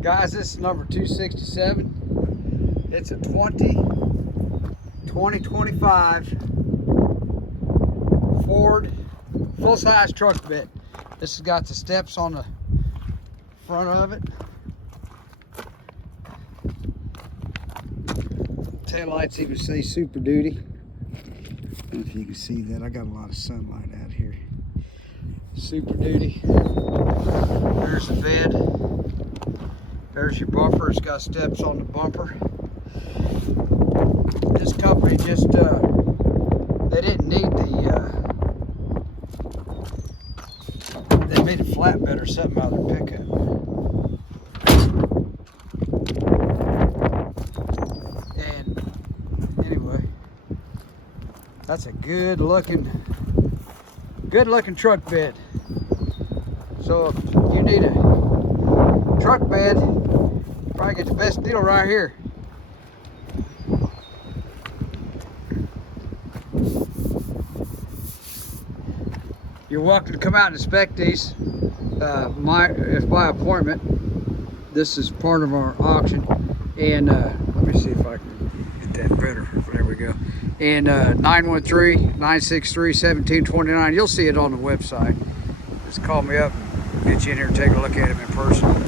Guys, this is number 267. It's a 2025 Ford full-size truck bed. This has got the steps on the front of it. Tail lights even say Super Duty. I don't know if you can see that. I got a lot of sunlight out here. Super Duty. There's the bed. There's your bumper. It's got steps on the bumper. This company just, they didn't need they made a flatbed or something out of their pickup. And anyway, that's a good looking truck bed. So if you need a truck bed, probably get the best deal right here. You're welcome to come out and inspect these. It's by appointment. This is part of our auction. And let me see if I can get that better. There we go. And 913-963-1729. You'll see it on the website. Just call me up and get you in here and take a look at them in person.